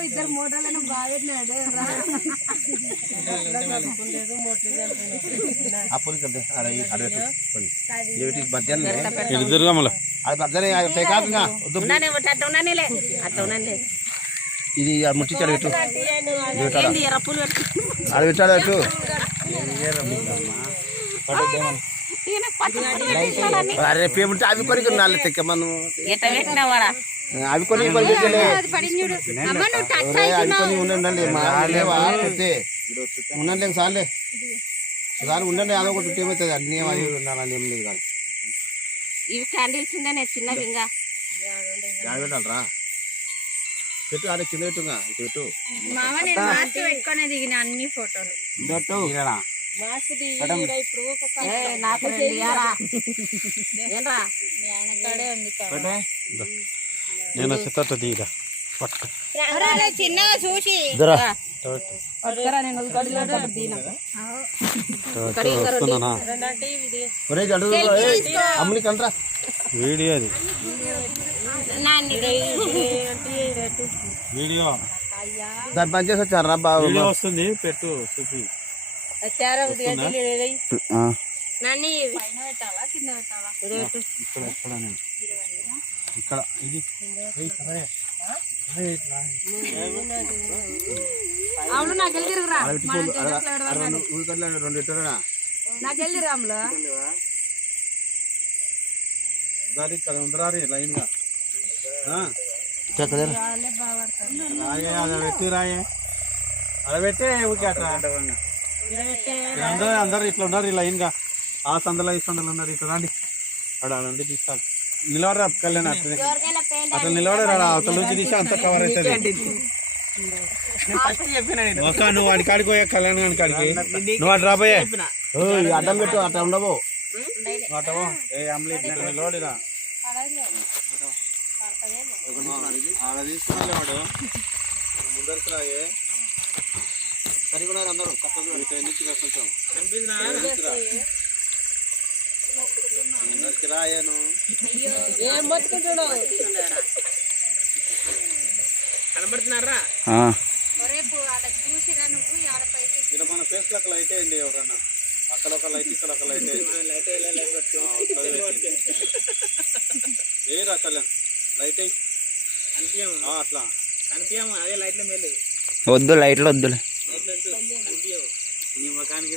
ఇద్దరు మోటార్లను బాగున్నాడు ఇది ముట్టించాడు పెట్టు అది పెట్టాడు పెట్టు రేపు ఏమిటి అవి కొని నాలుగు తెక్క మనం అవి కొని ఉండండి ఉండండి సార్లే సార్ ఉండండి అదో ఒకటి ఏమవుతుంది అన్నీ అది ఉండాలని ఏం లేదు కాదు ఇవి క్యాండిల్స్ ఉండే చిన్నవి ఇంకా పెట్టాలరా పెట్టు అదే కింద పెట్టుగా పెట్టు మామ నేను మాస్క్ పెట్టుకునే దిగిన అన్ని ఫోటోలు నేను వచ్చేటట్టు తీరా చిన్నగా చూసి వీడియో అది వీడియో దాని పని చేసి వచ్చారా బాబు వస్తుంది పెట్టు చూపి ఇక్కడ ఇది అవును నాకు వెళ్ళిరా రెండు ఇట్టరా నాకు వెళ్ళి రాములు ఇక్కడ ఉందరారి లైన్ గా పెట్టి రాయే అలా పెట్టే అందరు ఇట్లా ఉన్నారు లైన్ గా ఆ సందులో ఈ సందులో ఉన్నారు ఇట్లా రండి అడండి తీస్తాను నిలవడరా కళ్యాణ్ అట్లా నిలవడరా అవతల నుంచి తీసి అంత కవర్ అవుతుంది నువ్వు వాడి కాడికి పోయా కళ్యాణ్ గారి కాడికి నువ్వు అటు రాబోయే అడ్డం పెట్టు అట్లా ఉండవు అటవో ఏ ఆమ్లెట్ నిలవడిరా ఆడ తీసుకున్నా వాడు ముందరికి రాయే సరిగున్నారు అందరూ కొంచెం రాయను కనబడుతున్నారా ఇక్కడ మన ఫేస్ లో లైట్ వేయండి ఎవరన్నా అక్కడ ఒక లైట్ ఇక్కడ ఒక లైట్ ఏ అసలు లైట్ అనిపించాము అట్లా అనిపించాము అదే లైట్లో మేలు వద్దు లైట్లు వద్దులే నీ ముఖానికి